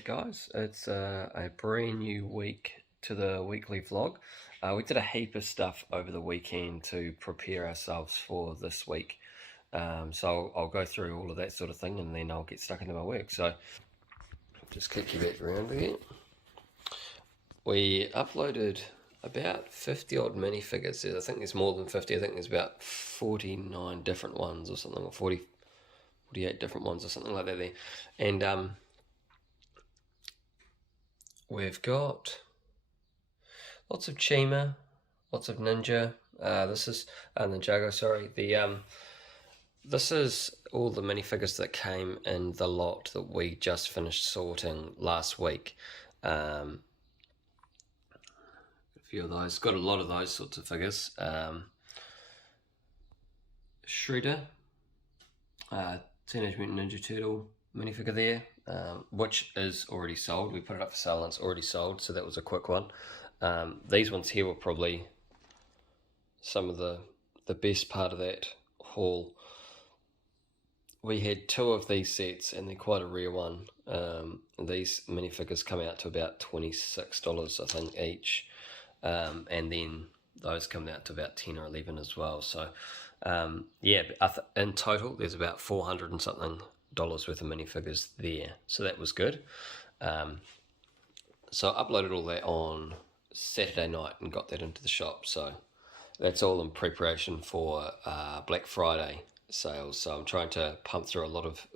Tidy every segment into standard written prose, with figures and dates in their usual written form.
back, guys. It's a brand new week to the weekly vlog. We did a heap of stuff over the weekend to prepare ourselves for this week. So I'll go through all of that sort of thing and then I'll get stuck into my work. So just kick you back around again. We uploaded about 50 odd minifigures. I think there's more than 50. I think there's about 49 different ones or something, or 48 different ones or something like that there. And we've got lots of Chima, lots of Ninja. This is Ninjago, sorry. This is all the minifigures that came in the lot that we just finished sorting last week. A few of those, got a lot of those sorts of figures. Shredder, Teenage Mutant Ninja Turtle minifigure there, which is already sold. We put it up for sale and it's already sold, so that was a quick one. These ones here were probably some of the best part of that haul. We had two of these sets and they're quite a rare one. These minifigures come out to about $26 I think each, and then those come out to about 10 or 11 as well. So yeah, in total there's about $400 and something worth of minifigures there, so that was good. So I uploaded all that on Saturday night and got that into the shop, so that's all in preparation for Black Friday sales. So I'm trying to pump through a lot of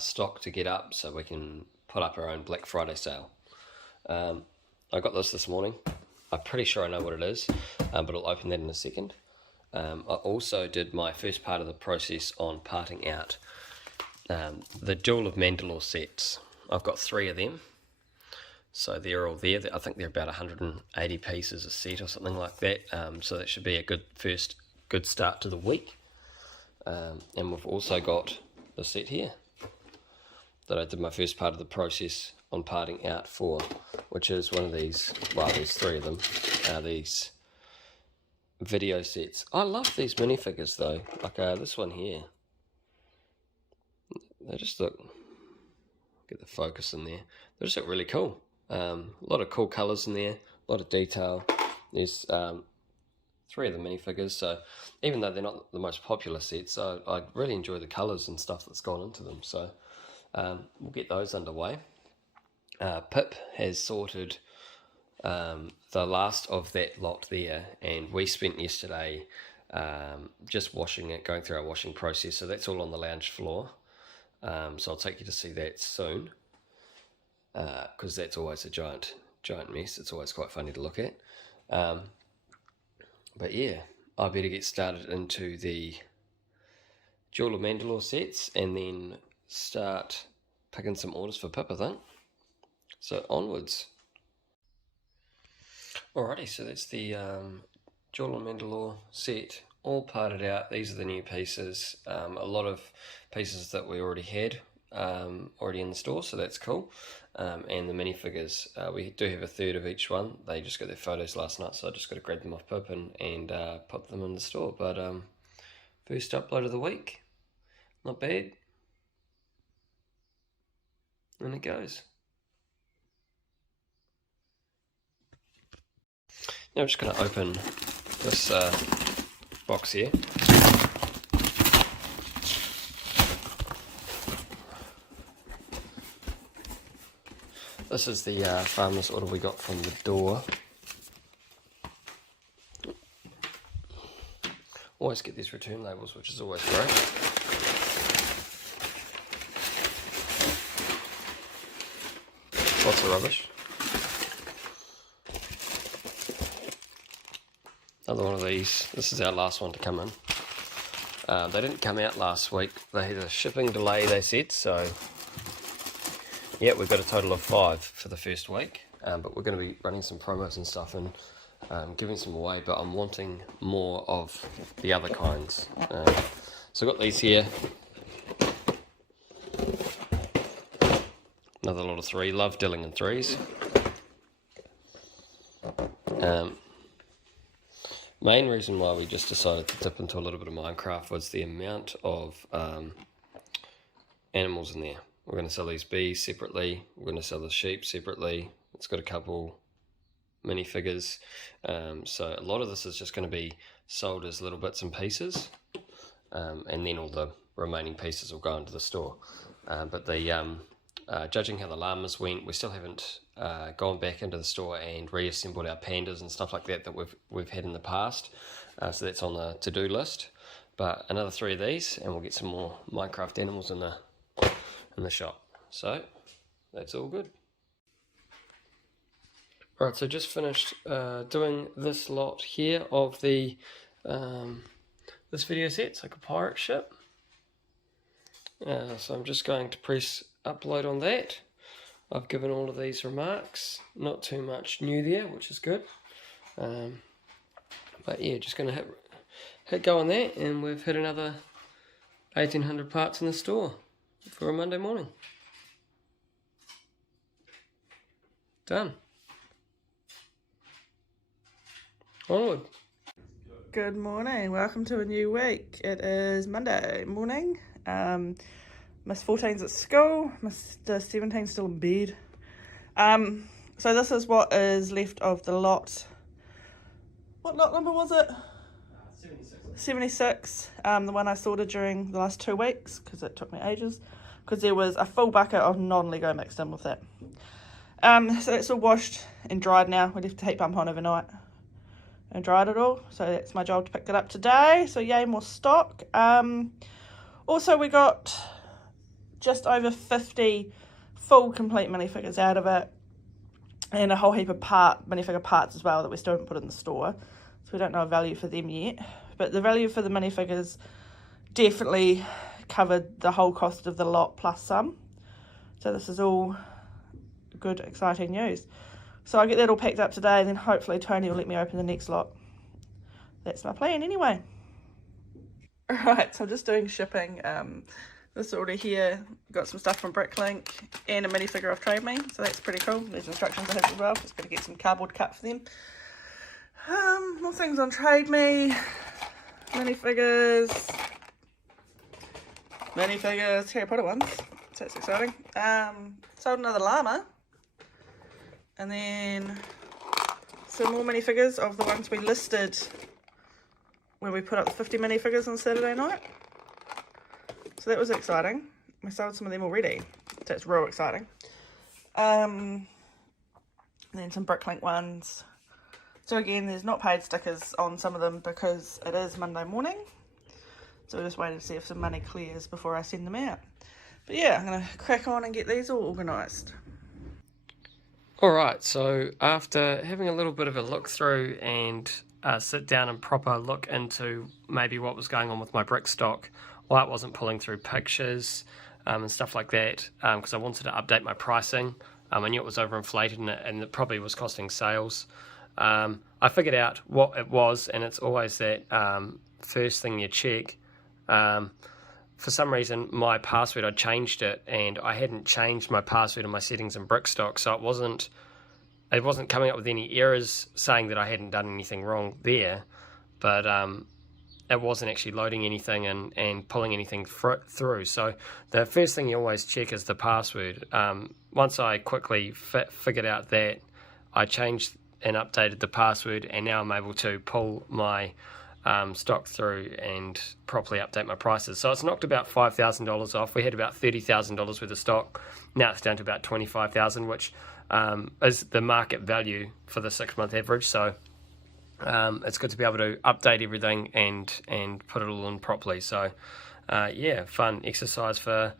stock to get up so we can put up our own Black Friday sale. I got this morning. I'm pretty sure I know what it is, but I'll open that in a second. I also did my first part of the process on parting out the Jewel of Mandalore sets. I've got 3 of them, so they're all there. I think they're about 180 pieces a set or something like that, so that should be a good start to the week. And we've also got the set here that I did my first part of the process on parting out for, which is one of these, well, there's 3 of them, these video sets. I love these minifigures though, like this one here. They just look, get the focus in there, they just look really cool. A lot of cool colours in there, a lot of detail. There's 3 of the minifigures, so even though they're not the most popular sets, I really enjoy the colours and stuff that's gone into them, so we'll get those underway. Pip has sorted the last of that lot there, and we spent yesterday just washing it, going through our washing process, so that's all on the lounge floor. So I'll take you to see that soon, because that's always a giant mess. It's always quite funny to look at. But yeah, I better get started into the Jewel of Mandalore sets and then start picking some orders for Pip, I think. So onwards. Alrighty, so that's the Jewel of Mandalore set, all parted out. These are the new pieces. A lot of pieces that we already had already in the store, so that's cool. And the minifigures, we do have a third of each one. They just got their photos last night, so I just got to grab them off Pip and put them in the store. But first upload of the week, not bad. And it goes. Now I'm just going to open this box here. This is the farmer's order we got from the door. Always get these return labels, which is always great. Lots of rubbish. Another one of these. This is our last one to come in. They didn't come out last week. They had a shipping delay, they said, so yeah, we've got a total of 5 for the first week, but we're going to be running some promos and stuff and giving some away, but I'm wanting more of the other kinds. So I've got these here. Another lot of 3. Love dealing in 3s. Main reason why we just decided to dip into a little bit of Minecraft was the amount of animals in there. we're going to sell these bees separately. We're going to sell the sheep separately. It's got a couple minifigures. So a lot of this is just going to be sold as little bits and pieces. And then all the remaining pieces will go into the store. But the judging how the llamas went, we still haven't gone back into the store and reassembled our pandas and stuff like that we've had in the past. So that's on the to-do list. But another 3 of these, and we'll get some more Minecraft animals in the shop. So that's all good. Right, so just finished doing this lot here of the this video set. It's like a pirate ship. So I'm just going to press upload on that. I've given all of these remarks, not too much new there, which is good. But yeah, just going to hit go on that, and we've hit another 1,800 parts in the store for a Monday morning. Done. Onward. Good morning, welcome to a new week. It is Monday morning. Miss 14's at school, Mr 17's still in bed. So this is what is left of the lot. What lot number was it? 76. The one I sorted during the last 2 weeks, because it took me ages, because there was a full bucket of non-Lego mixed in with it. So that's all washed and dried now. We left the heat pump on overnight and dried it all, so that's my job to pick it up today. So yay, more stock. Also we got just over 50 full complete minifigures out of it, and a whole heap of minifigure parts as well that we still haven't put in the store, so we don't know a value for them yet. But the value for the minifigures definitely covered the whole cost of the lot plus some. So this is all good, exciting news. So I'll get that all packed up today, and then hopefully Tony will let me open the next lot. That's my plan anyway. Alright, so I'm just doing shipping. This order here, got some stuff from Bricklink and a minifigure off Trade Me, so that's pretty cool. There's instructions I have as well, just got to get some cardboard cut for them. More things on Trade Me, minifigures, Harry Potter ones, so that's exciting. Sold another llama, and then some more minifigures of the ones we listed when we put up the 50 minifigures on Saturday night. So that was exciting. We sold some of them already, so it's real exciting. And then some Bricklink ones. So again, there's not paid stickers on some of them because it is Monday morning. So we're just waiting to see if some money clears before I send them out. But yeah, I'm going to crack on and get these all organised. Alright, so after having a little bit of a look through and sit down and proper look into maybe what was going on with my brick stock, why it wasn't pulling through pictures and stuff like that, because I wanted to update my pricing. I knew it was overinflated and it probably was costing sales. I figured out what it was, and it's always that first thing you check. For some reason, my password, I changed it, and I hadn't changed my password in my settings in Brickstock, so it wasn't coming up with any errors saying that I hadn't done anything wrong there, but it wasn't actually loading anything and pulling anything through. So the first thing you always check is the password. Once I quickly figured out that, I changed and updated the password, and now I'm able to pull my stock through and properly update my prices. So it's knocked about $5,000 off. We had about $30,000 worth of stock. Now it's down to about $25,000, which is the market value for the 6-month average. So it's good to be able to update everything and put it all in properly. So yeah, fun exercise for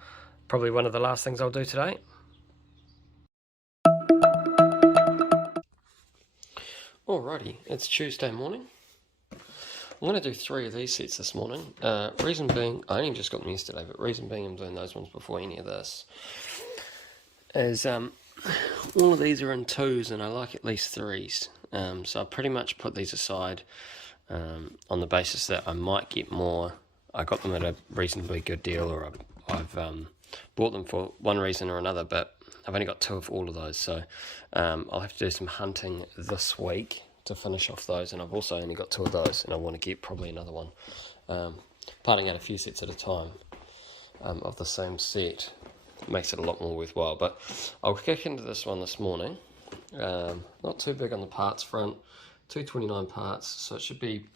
probably one of the last things I'll do today. Alrighty, it's Tuesday morning. I'm going to do 3 of these sets this morning. Reason being, I only just got them yesterday, but reason being I'm doing those ones before any of this is all of these are in 2s and I like at least 3s. So I pretty much put these aside on the basis that I might get more. I got them at a reasonably good deal, or I've bought them for one reason or another, but I've only got 2 of all of those, so I'll have to do some hunting this week to finish off those, and I've also only got 2 of those, and I want to get probably another one. Planning out a few sets at a time of the same set. makes it a lot more worthwhile. But I'll kick into this one this morning. Not too big on the parts front, 229 parts, so it should be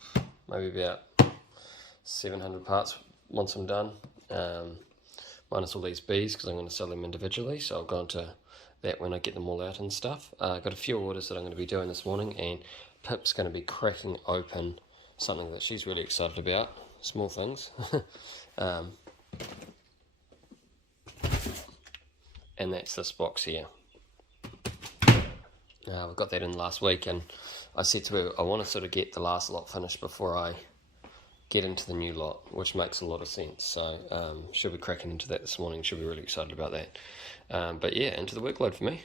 maybe about 700 parts once I'm done, minus all these bees because I'm going to sell them individually, so I'll go into that when I get them all out and stuff. I've got a few orders that I'm going to be doing this morning, and Pip's going to be cracking open something that she's really excited about, small things. And that's this box here. We got that in last week, and I said to her I want to sort of get the last lot finished before I get into the new lot, which makes a lot of sense. So she'll be cracking into that this morning. She'll be really excited about that. But yeah, into the workload for me.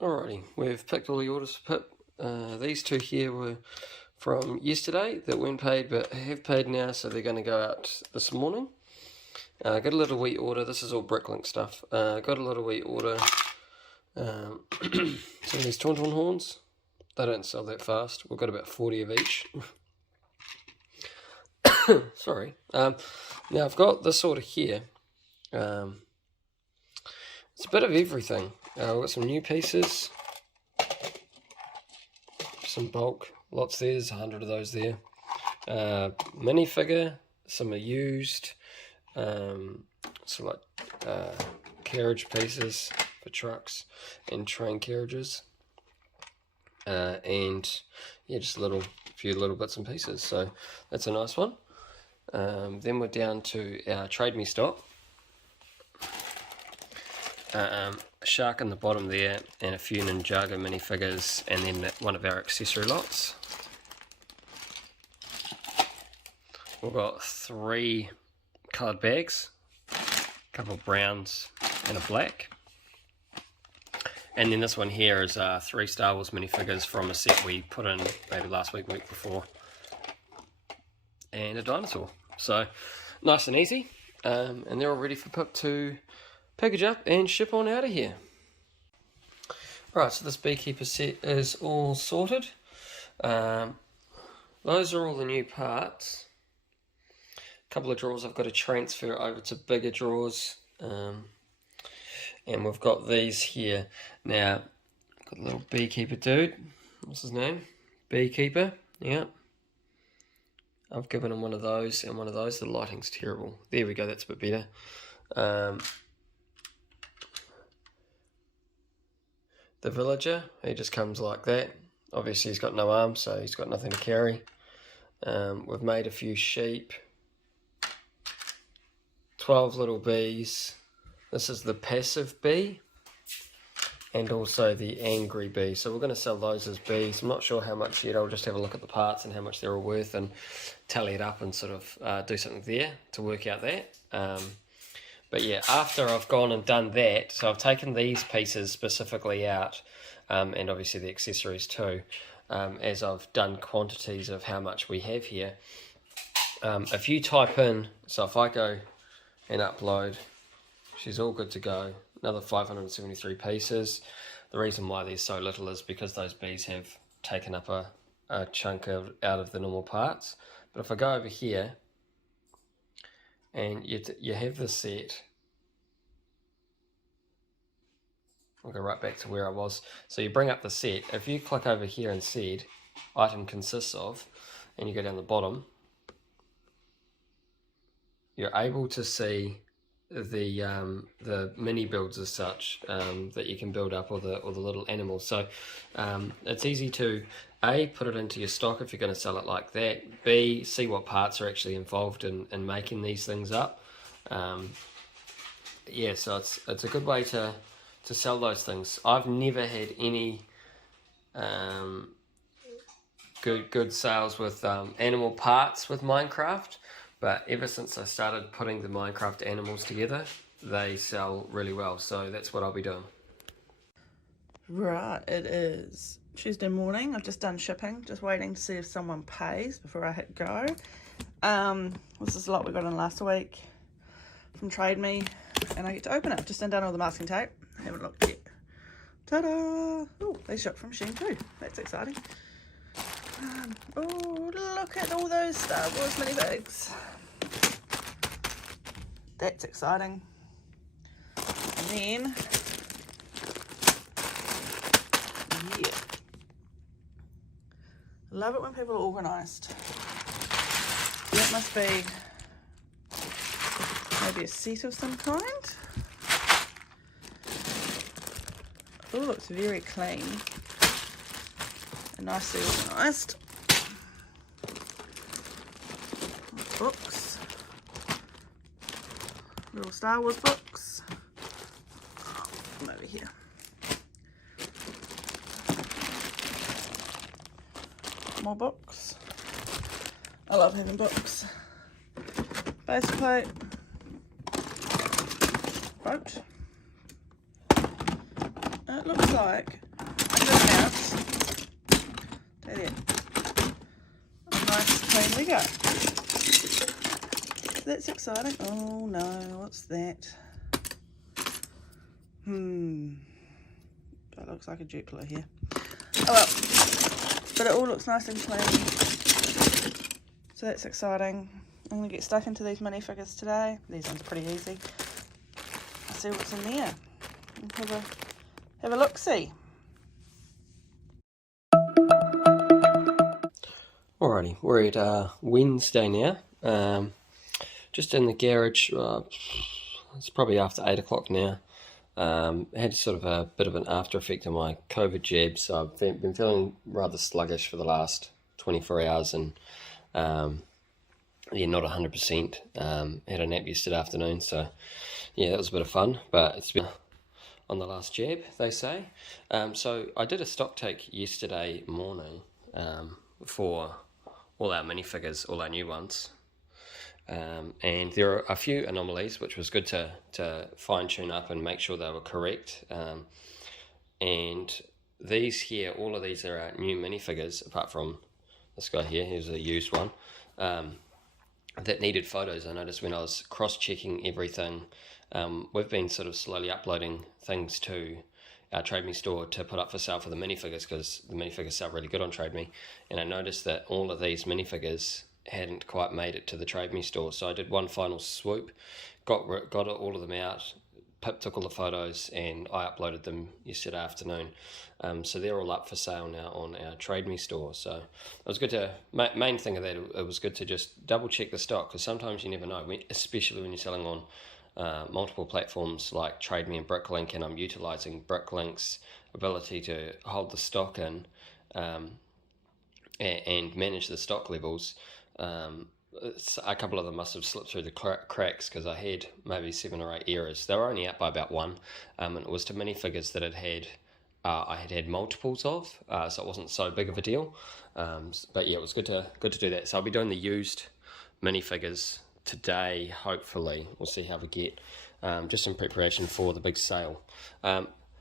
Alrighty, we've picked all the orders for Pip. These two here were from yesterday that weren't paid but have paid now, so they're going to go out this morning. Got a little wheat order. This is all Bricklink stuff. Got a little wheat order. Some of these tauntaun horns, they don't sell that fast. We've got about 40 of each. Sorry. Now I've got this order here. It's a bit of everything. We've got some new pieces, some bulk, lots there. There's 100 of those there. Minifigure, some are used. So like carriage pieces for trucks and train carriages, and yeah, just a few little bits and pieces. So that's a nice one. Then we're down to our Trade Me stock. A shark in the bottom there, and a few Ninjago minifigures, and then one of our accessory lots. We've got 3 coloured bags, a couple of browns and a black. And then this one here is 3 Star Wars minifigures from a set we put in maybe last week before, and a dinosaur. So nice and easy, and they're all ready for Pip to package up and ship on out of here. Right, so this beekeeper set is all sorted. Those are all the new parts. A couple of drawers I've got to transfer over to bigger drawers. And we've got these here. Now, got a little beekeeper dude. What's his name? Beekeeper, yeah. I've given him one of those and one of those. The lighting's terrible. There we go, that's a bit better. The villager, he just comes like that. Obviously he's got no arms, so he's got nothing to carry. We've made a few sheep. 12 little bees. This is the passive bee, and also the angry bee. So we're going to sell those as bees. I'm not sure how much yet. I'll just have a look at the parts and how much they're all worth and tally it up and sort of do something there to work out that. But yeah, after I've gone and done that, so I've taken these pieces specifically out, and obviously the accessories too, as I've done quantities of how much we have here. If you type in, so if I go and upload, she's all good to go, another 573 pieces. The reason why there's so little is because those bees have taken up a chunk out of the normal parts. But if I go over here, and you have the set, I'll go right back to where I was. So you bring up the set. If you click over here and said item consists of, and you go down the bottom, you're able to see the mini builds as such that you can build up, or the little animals. So it's easy to A, put it into your stock if you're going to sell it like that. B, see what parts are actually involved in making these things up. Yeah, so it's a good way to sell those things. I've never had any good sales with animal parts with Minecraft. But ever since I started putting the Minecraft animals together, they sell really well. So that's what I'll be doing. Right, it is Tuesday morning. I've just done shipping. Just waiting to see if someone pays before I hit go. This is a lot we got in last week from Trade Me. And I get to open it. I've just undone all the masking tape. I haven't looked yet. Ta-da! Oh, they ship from Shein too. That's exciting. Oh, look at all those Star Wars mini bags. That's exciting. then, yeah. I love it when people are organised. That must be maybe a set of some kind. It all looks very clean and nicely organised. Books, little Star Wars books. Come over here. More books. I love having books. Base plate. Boat. It looks like a good amount. There. A nice clean Lego. That's exciting. Oh no, what's that? That looks like a Duplo here. Oh well. But it all looks nice and clean. So that's exciting. I'm going to get stuck into these minifigures today. These ones are pretty easy. I'll see what's in there. And have a look-see. Alrighty, we're at Wednesday now. Just in the garage. It's probably after 8 o'clock now. Had sort of a bit of an after effect of my COVID jab, so I've been feeling rather sluggish for the last 24 hours and yeah, not 100%. Had a nap yesterday afternoon, so yeah, that was a bit of fun, but it's been on the last jab, they say. So I did a stock take yesterday morning for all our minifigures, all our new ones. And there are a few anomalies, which was good to fine-tune up and make sure they were correct. And these here, all of these are our new minifigures, apart from this guy here. Here's a used one that needed photos. I noticed when I was cross-checking everything, we've been sort of slowly uploading things to our Trade Me store to put up for sale for the minifigures, because the minifigures sell really good on Trade Me. And I noticed that all of these minifigures hadn't quite made it to the Trade Me store, so I did one final swoop, got all of them out. Pip took all the photos and I uploaded them yesterday afternoon, so they're all up for sale now on our Trade Me store. So it was good to, main thing of that, it was good to just double check the stock, because sometimes you never know, especially when you're selling on multiple platforms like Trade Me and Bricklink, and I'm utilising Bricklink's ability to hold the stock in and manage the stock levels. A couple of them must have slipped through the cracks, because I had maybe 7 or 8 errors. They were only out by about 1, and it was to minifigures that I had multiples of, so it wasn't so big of a deal. But yeah, it was good to do that. So I'll be doing the used minifigures today, hopefully. We'll see how we get, just in preparation for the big sale.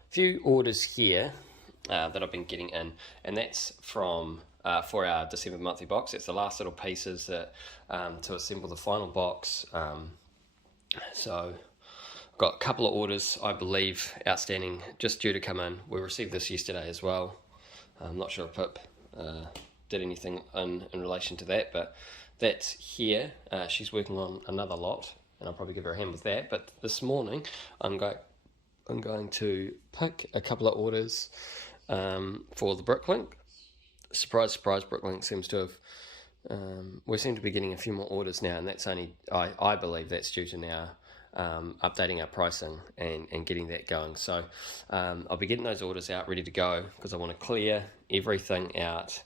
Few orders here that I've been getting in, and that's from for our December monthly box. It's the last little pieces that to assemble the final box. So I've got a couple of orders, I believe, outstanding, just due to come in. We received this yesterday as well. I'm not sure if Pip did anything in relation to that, but that's here. She's working on another lot, and I'll probably give her a hand with that. But this morning I'm going to pick a couple of orders for the Bricklink. Surprise, surprise, Bricklink seems to have, we seem to be getting a few more orders now, and that's only, I believe that's due to now updating our pricing and getting that going. So I'll be getting those orders out ready to go, because I want to clear everything out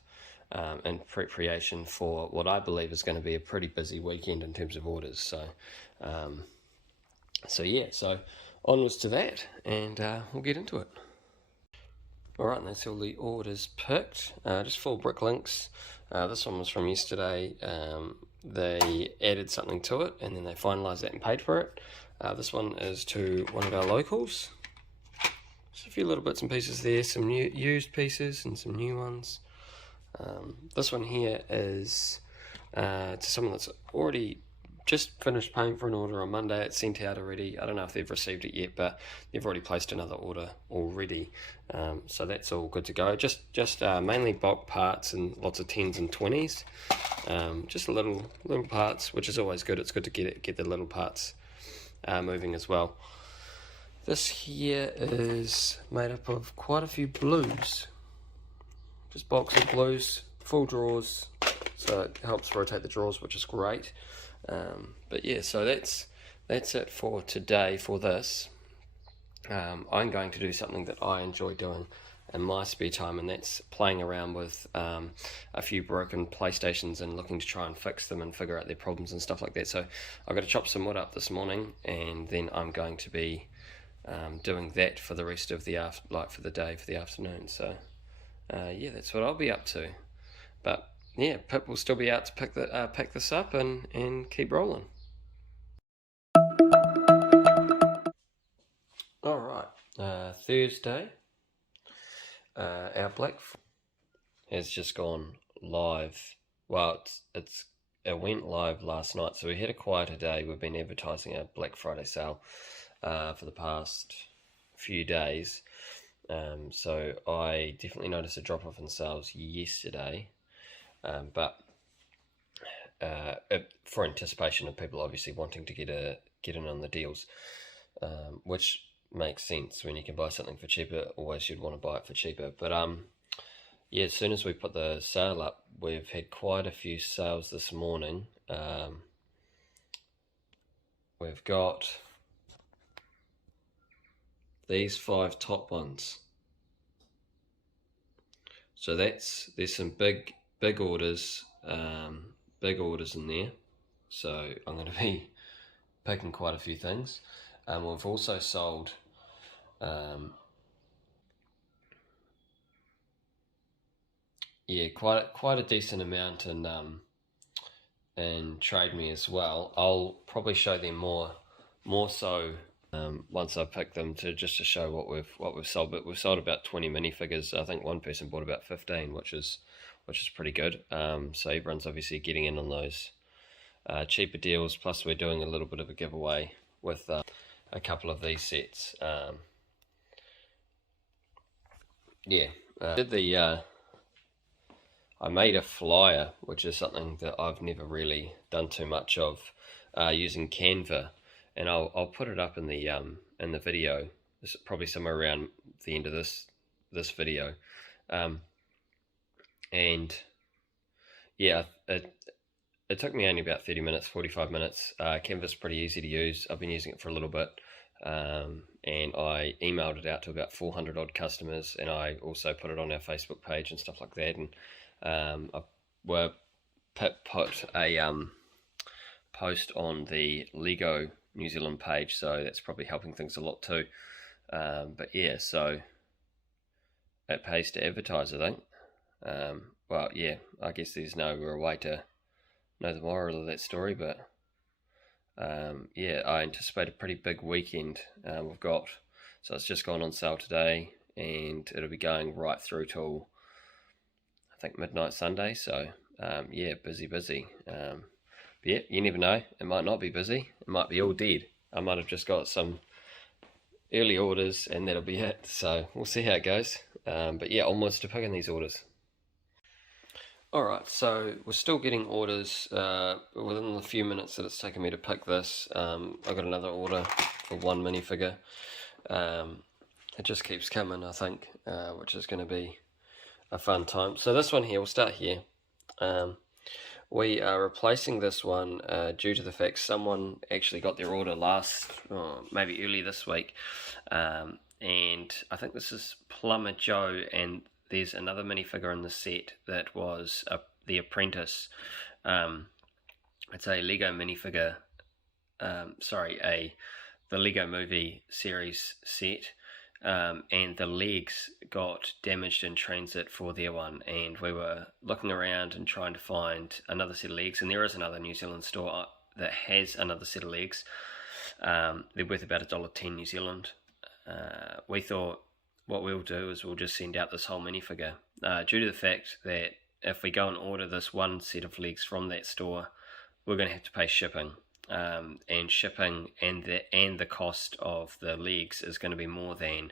in preparation for what I believe is going to be a pretty busy weekend in terms of orders. So yeah, so onwards to that, and we'll get into it. Alright, and that's all the orders picked, just 4 Bricklinks. This one was from yesterday. They added something to it, and then they finalised that and paid for it. This one is to one of our locals. Just a few little bits and pieces there, some new used pieces and some new ones. This one here is to someone that's already just finished paying for an order on Monday. It's sent out already. I don't know if they've received it yet, but they've already placed another order already. So that's all good to go. Just mainly bulk parts and lots of 10s and 20s. Just little parts, which is always good. It's good to get the little parts moving as well. This here is made up of quite a few blues. Just box of blues, full drawers, so it helps rotate the drawers, which is great. But yeah, so that's it for today for this. I'm going to do something that I enjoy doing in my spare time, and that's playing around with a few broken PlayStations and looking to try and fix them and figure out their problems and stuff like that. So I've got to chop some wood up this morning, and then I'm going to be doing that for the rest of the for the day, for the afternoon. So yeah, that's what I'll be up to. But yeah, Pip will still be out to pick this up and keep rolling. All right, Thursday. Our Black has just gone live. Well, it went live last night, so we had a quieter day. We've been advertising our Black Friday sale for the past few days. So I definitely noticed a drop off in sales yesterday, but for anticipation of people obviously wanting to get in on the deals, which makes sense. When you can buy something for cheaper, always you'd want to buy it for cheaper. But yeah, as soon as we put the sale up, we've had quite a few sales this morning. We've got these 5 top ones. So there's some big orders, big orders in there. So I'm going to be picking quite a few things. We've also sold yeah, quite a decent amount in Trade Me as well. I'll probably show them more so once I pick them to show what we've sold. But we've sold about 20 minifigures. I think one person bought about 15, which is pretty good. So everyone's obviously getting in on those cheaper deals. Plus we're doing a little bit of a giveaway with a couple of these sets. Yeah, I made a flyer, which is something that I've never really done too much of, using Canva, and I'll put it up in the video. This is probably somewhere around the end of this video, and yeah, it took me only about 30 minutes, 45 minutes. Canva's pretty easy to use. I've been using it for a little bit, and I emailed it out to about 400 odd customers, and I also put it on our Facebook page and stuff like that. And I put a post on the Lego New Zealand page, so that's probably helping things a lot too. But yeah, so it pays to advertise, I think. Well, yeah, I guess there's no real way to know the moral of that story, but yeah, I anticipate a pretty big weekend. We've got, so it's just gone on sale today, and it'll be going right through till I think midnight Sunday. So yeah, busy. But yeah, you never know. It might not be busy. It might be all dead. I might have just got some early orders, and that'll be it. So we'll see how it goes. But yeah, almost to picking these orders. Alright, so we're still getting orders within the few minutes that it's taken me to pick this. I got another order for 1 minifigure. It just keeps coming, I think, which is going to be a fun time. So this one here, we'll start here. We are replacing this one due to the fact someone actually got their order maybe early this week. And I think this is Plumber Joe, and there's another minifigure in the set that was The Apprentice. It's a Lego minifigure, the Lego Movie series set, and the legs got damaged in transit for their one, and we were looking around and trying to find another set of legs, and there is another New Zealand store that has another set of legs. They're worth about $1.10 New Zealand. We thought, what we'll do is we'll just send out this whole minifigure, due to the fact that if we go and order this one set of legs from that store, we're going to have to pay shipping, and shipping and the cost of the legs is going to be more than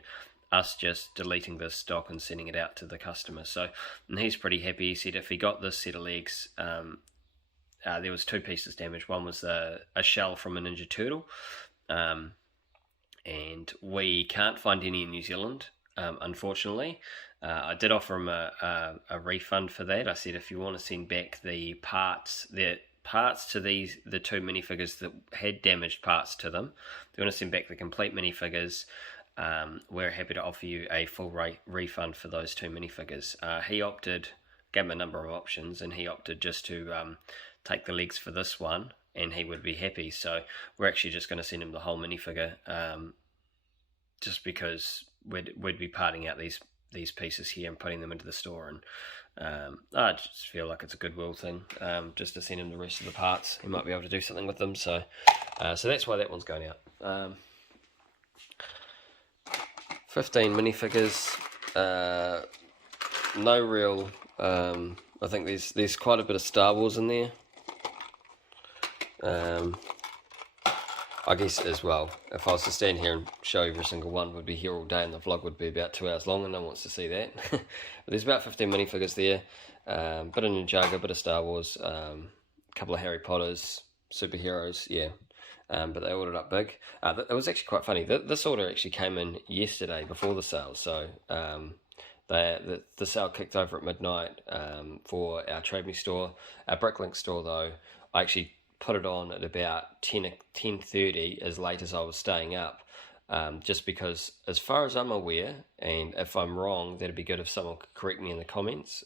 us just deleting this stock and sending it out to the customer. So, and he's pretty happy. He said if he got this set of legs, there was 2 pieces damaged. One was a shell from a Ninja Turtle, and we can't find any in New Zealand, unfortunately. I did offer him a refund for that. I said if you want to send back the parts to the two minifigures that had damaged parts to them, if you want to send back the complete minifigures, we're happy to offer you a full refund for those two minifigures. He opted, gave him a number of options, and he opted just to take the legs for this one, and he would be happy. So we're actually just going to send him the whole minifigure, just because we'd be parting out these pieces here and putting them into the store, and I just feel like it's a goodwill thing, just to send him the rest of the parts. He might be able to do something with them, so that's why that one's going out. 15 minifigures, no real, I think there's quite a bit of Star Wars in there. I guess as well, if I was to stand here and show every single one, we'd be here all day and the vlog would be about 2 hours long and no one wants to see that. But there's about 15 minifigures there, bit of Ninjago, bit of Star Wars, a couple of Harry Potters, superheroes, yeah. But they ordered up big. It was actually quite funny. This order actually came in yesterday before the sale, so the sale kicked over at midnight for our Trade Me store. Our Bricklink store, though, I actually put it on at about 10:30, as late as I was staying up, just because, as far as I'm aware, and if I'm wrong, that'd be good if someone could correct me in the comments,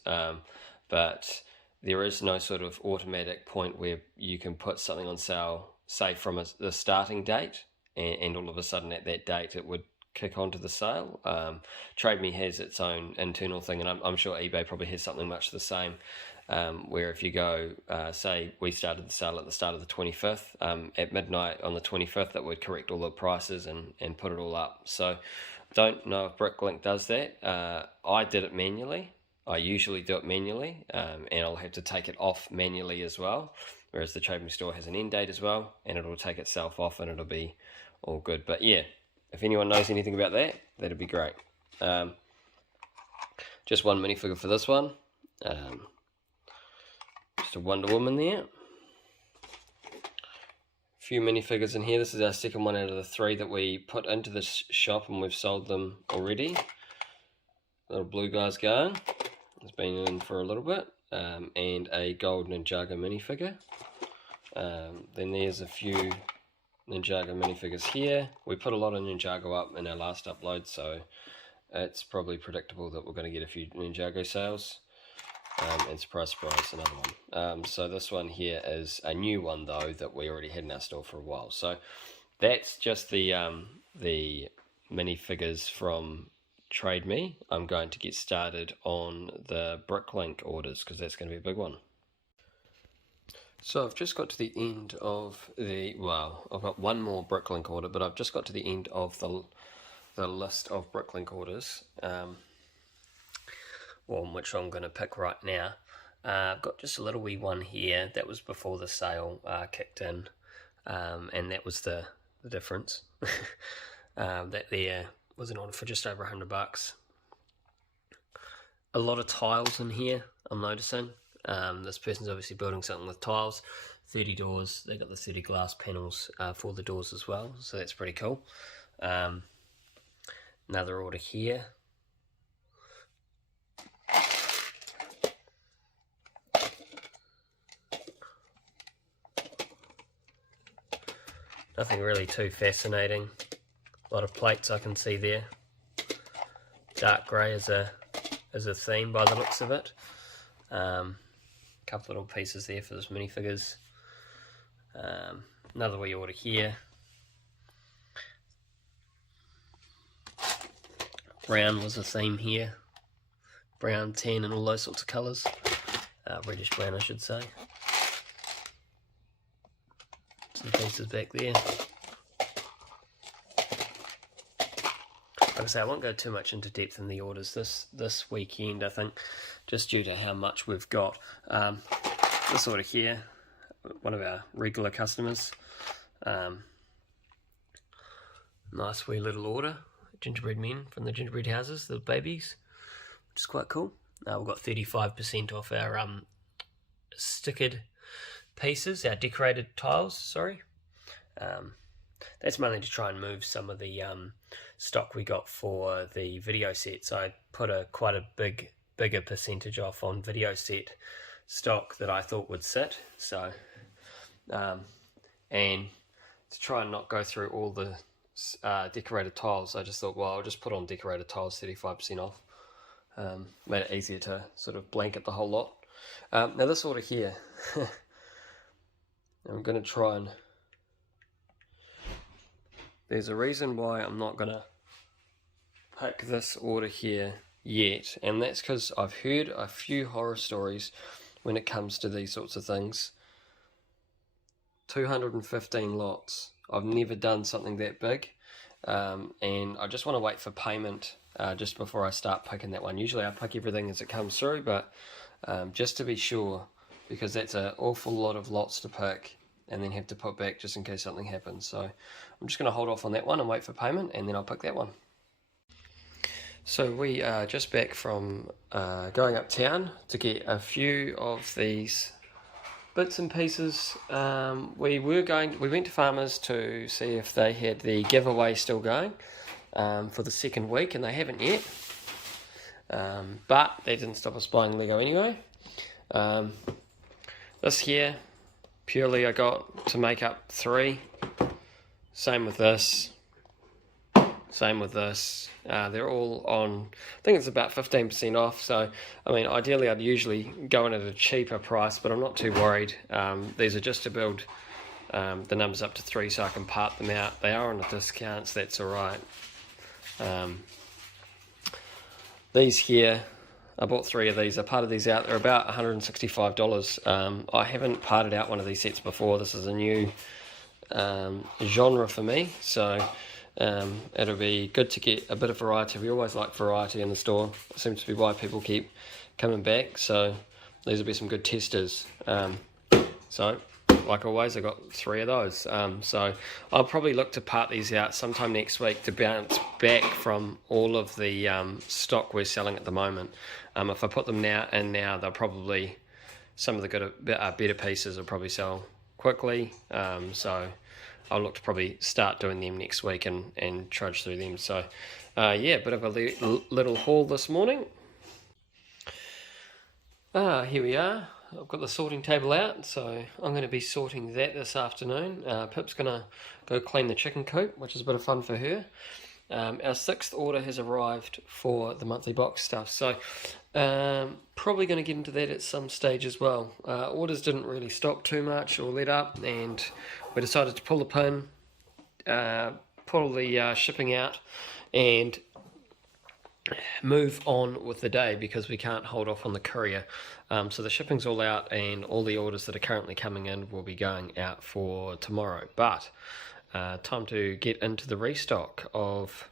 but there is no sort of automatic point where you can put something on sale, say from the starting date, and all of a sudden at that date it would kick onto the sale. Trade Me has its own internal thing, and I'm sure eBay probably has something much the same, where if you go, say we started the sale at the start of the 25th, at midnight on the 25th, that would correct all the prices and put it all up. So don't know if Bricklink does that. I did it manually. I usually do it manually, and I'll have to take it off manually as well, whereas the Trade Me store has an end date as well, and it'll take itself off and it'll be all good. But yeah, if anyone knows anything about that, that'd be great. Just one minifigure for this one. Just a Wonder Woman there. A few minifigures in here. This is our second one out of the 3 that we put into this shop, and we've sold them already. Little blue guy's going. It's been in for a little bit. And a gold Ninjago minifigure. Then there's a few Ninjago minifigures here. We put a lot of Ninjago up in our last upload, so it's probably predictable that we're going to get a few Ninjago sales. And surprise, surprise, another one. So this one here is a new one, though, that we already had in our store for a while. So that's just the minifigures from Trade Me. I'm going to get started on the Bricklink orders, because that's going to be a big one. So I've just got to the end of I've got one more Bricklink order, but I've just got to the end of the list of Bricklink orders, which I'm going to pick right now. I've got just a little wee one here that was before the sale kicked in, and that was the difference. That there was an order for just over $100. A lot of tiles in here, I'm noticing. This person's obviously building something with tiles. 30 doors. They got the 30 glass panels for the doors as well, so that's pretty cool. Another order here. Nothing really too fascinating. A lot of plates I can see there. Dark grey is a theme by the looks of it. Couple little pieces there for this minifigures. Another wee order here. Brown was a theme here. Brown, tan, and all those sorts of colours. Reddish brown, I should say. Some pieces back there. Like I say, I won't go too much into depth in the orders this weekend, I think, just due to how much we've got. This order here, one of our regular customers. Nice wee little order. Gingerbread men from the gingerbread houses, the babies, which is quite cool. We've got 35% off our stickered pieces, our decorated tiles, sorry. that's mainly to try and move some of the stock we got for the video set. So I put quite a bigger percentage off on video set stock that I thought would sit. So and to try and not go through all the decorated tiles, I just thought, well, I'll just put on decorated tiles 35% off. Made it easier to sort of blanket the whole lot. Now this order here, I'm going to try and... There's a reason why I'm not going to pick this order here yet, and that's because I've heard a few horror stories when it comes to these sorts of things. 215 lots. I've never done something that big, and I just want to wait for payment just before I start picking that one. Usually I pick everything as it comes through, but just to be sure, because that's an awful lot of lots to pick and then have to put back just in case something happens. So I'm just going to hold off on that one and wait for payment, and then I'll pick that one. So we are just back from going uptown to get a few of these bits and pieces. We went to Farmers to see if they had the giveaway still going for the second week, and they haven't yet. But that didn't stop us buying Lego anyway. This here, purely I got to make up 3. Same with this. Same with this. They're all on, I think it's about 15% off. So, I mean, ideally I'd usually go in at a cheaper price, but I'm not too worried. These are just to build the numbers up to 3 so I can part them out. They are on a discount, so that's alright. These here, I bought 3 of these. I parted these out. They're about $165. I haven't parted out one of these sets before. This is a new genre for me, so it'll be good to get a bit of variety. We always like variety in the store. It seems to be why people keep coming back, so these will be some good testers. So like always, I got 3 of those. So I'll probably look to part these out sometime next week to bounce back from all of the stock we're selling at the moment. If I put them now, they'll probably, some of the better pieces will probably sell quickly. So I'll look to probably start doing them next week and trudge through them. So yeah, bit of a little haul this morning. Here we are. I've got the sorting table out, so I'm going to be sorting that this afternoon. Pip's going to go clean the chicken coop, which is a bit of fun for her. Our 6th order has arrived for the monthly box stuff, so probably going to get into that at some stage as well. Orders didn't really stop too much or let up, and we decided to pull the pin, pull the shipping out, and move on with the day because we can't hold off on the courier. So the shipping's all out, and all the orders that are currently coming in will be going out for tomorrow. But time to get into the restock of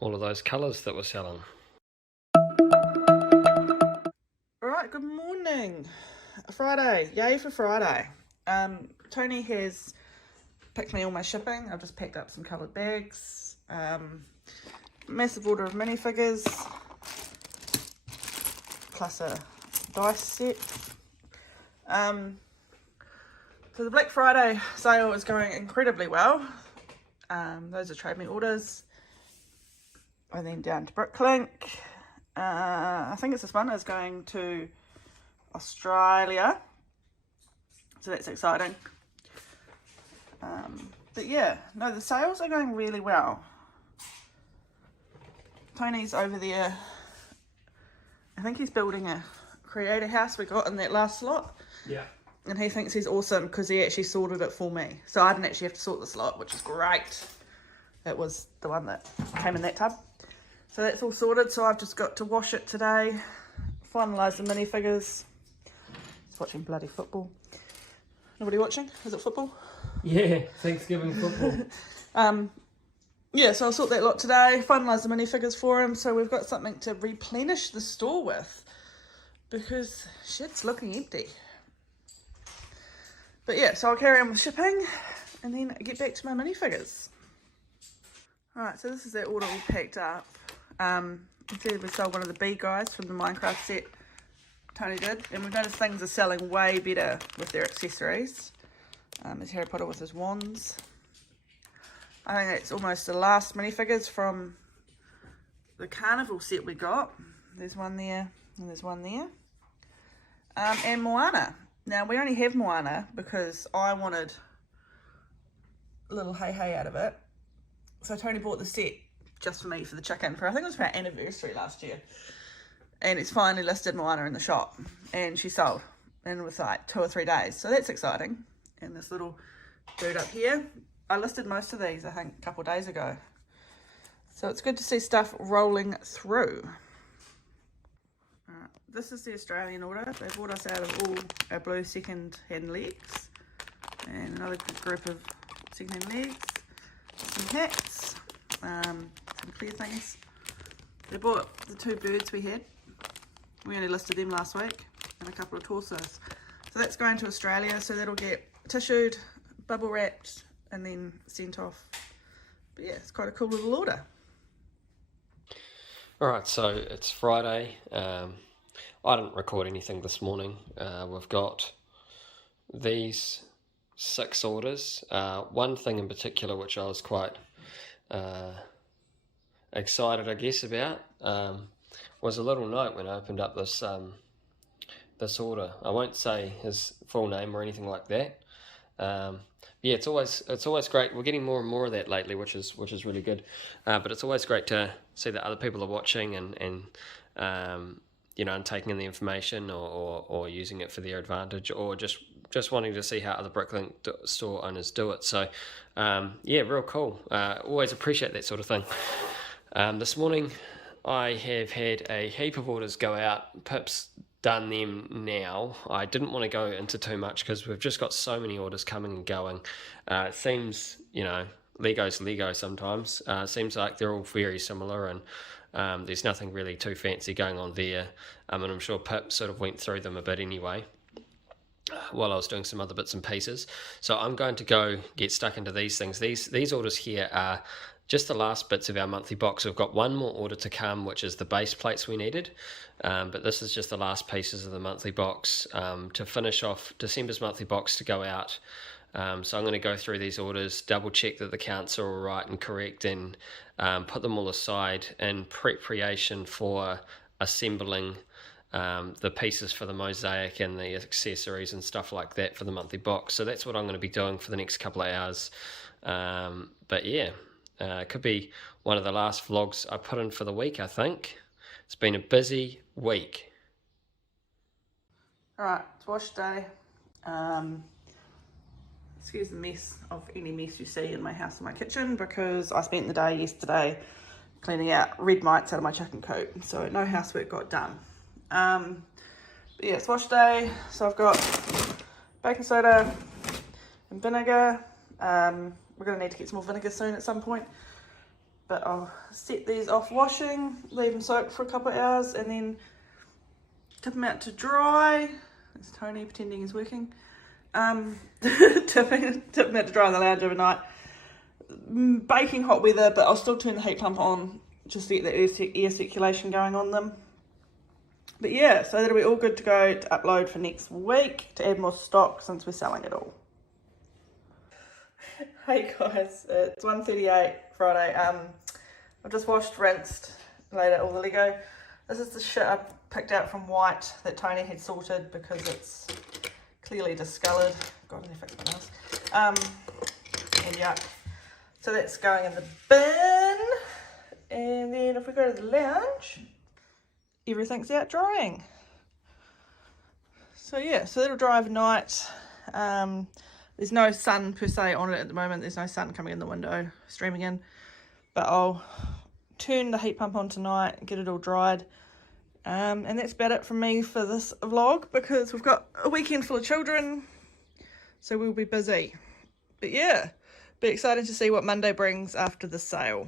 all of those colours that we're selling. Alright, good morning. Friday, yay for Friday. Tony has picked me all my shipping. I've just packed up some coloured bags. Massive order of minifigures, plus a dice set. So the Black Friday sale is going incredibly well. Those are Trade Me orders. And then down to Bricklink. I think it's this one is going to Australia. So that's exciting. But yeah, no, the sales are going really well. Tony's over there. I think he's building a creator house we got in that last slot. Yeah. And he thinks he's awesome because he actually sorted it for me. So I didn't actually have to sort the slot, which is great. It was the one that came in that tub. So that's all sorted. So I've just got to wash it today. Finalise the minifigures. Just watching bloody football. Nobody watching? Is it football? Yeah, Thanksgiving football. Yeah, so I'll sort that lot today, finalise the minifigures for him, so we've got something to replenish the store with, because shit's looking empty. But yeah, so I'll carry on with shipping, and then get back to my minifigures. Alright, so this is that order we packed up. You see we sold one of the bee guys from the Minecraft set Tony did, and we've noticed things are selling way better with their accessories. There's Harry Potter with his wands. I think it's almost the last minifigures from the carnival set we got. There's one there and there's one there. And Moana. Now we only have Moana because I wanted a little hey out of it. So Tony bought the set just for me for the chicken for, I think it was for our anniversary last year. And it's finally listed Moana in the shop and she sold in with like 2 or 3 days. So that's exciting. And this little dude up here, I listed most of these I think a couple of days ago. So it's good to see stuff rolling through. This is the Australian order. They bought us out of all our blue second-hand legs. And another group of second-hand legs. Some hats. Some clear things. They bought the 2 birds we had. We only listed them last week. And a couple of torsos. So that's going to Australia. So that'll get tissued, bubble wrapped, and then sent off. But yeah, it's quite a cool little order. Alright, so it's Friday. I didn't record anything this morning. We've got these 6 orders. One thing in particular which I was quite excited, I guess, about was a little note when I opened up this this order. I won't say his full name or anything like that. Yeah, it's always great. We're getting more and more of that lately, which is really good. But it's always great to see that other people are watching and you know, and taking in the information or using it for their advantage, or just wanting to see how other Bricklink store owners do it. So yeah, real cool. Always appreciate that sort of thing. This morning I have had a heap of orders go out. Pip's done them now. I didn't want to go into too much because we've just got so many orders coming and going. It seems, you know, Lego's Lego sometimes. Seems like they're all very similar, and there's nothing really too fancy going on there. And I'm sure Pip sort of went through them a bit anyway while I was doing some other bits and pieces. So I'm going to go get stuck into these things. These orders here are just the last bits of our monthly box. We've got one more order to come, which is the base plates we needed. But this is just the last pieces of the monthly box to finish off December's monthly box to go out. So I'm going to go through these orders, double check that the counts are all right and correct, and put them all aside in preparation for assembling the pieces for the mosaic and the accessories and stuff like that for the monthly box. So that's what I'm going to be doing for the next couple of hours. But yeah, it could be one of the last vlogs I put in for the week, I think. It's been a busy week. Alright, it's wash day. Excuse the mess of any mess you see in my house and my kitchen, because I spent the day yesterday cleaning out red mites out of my chicken coop, so no housework got done. But yeah, it's wash day, so I've got baking soda and vinegar. We're going to need to get some more vinegar soon at some point, but I'll set these off washing, leave them soak for a couple of hours, and then tip them out to dry. There's Tony pretending he's working. Tip them out to dry in the lounge overnight. Baking hot weather, but I'll still turn the heat pump on just to get the air circulation going on them. But yeah, so that'll be all good to go to upload for next week to add more stock since we're selling it all. Hey guys, it's 1:38 Friday. I've just washed, rinsed, laid out all the Lego. This is the shit I picked out from White that Tony had sorted because it's clearly discoloured. God, I need to fix my nails. And yeah, so that's going in the bin. And then if we go to the lounge, everything's out drying. So yeah, so that'll dry overnight. There's no sun per se on it at the moment. There's no sun coming in the window, streaming in. But I'll turn the heat pump on tonight and get it all dried. And that's about it from me for this vlog, because we've got a weekend full of children, so we'll be busy. But yeah, be excited to see what Monday brings after the sale.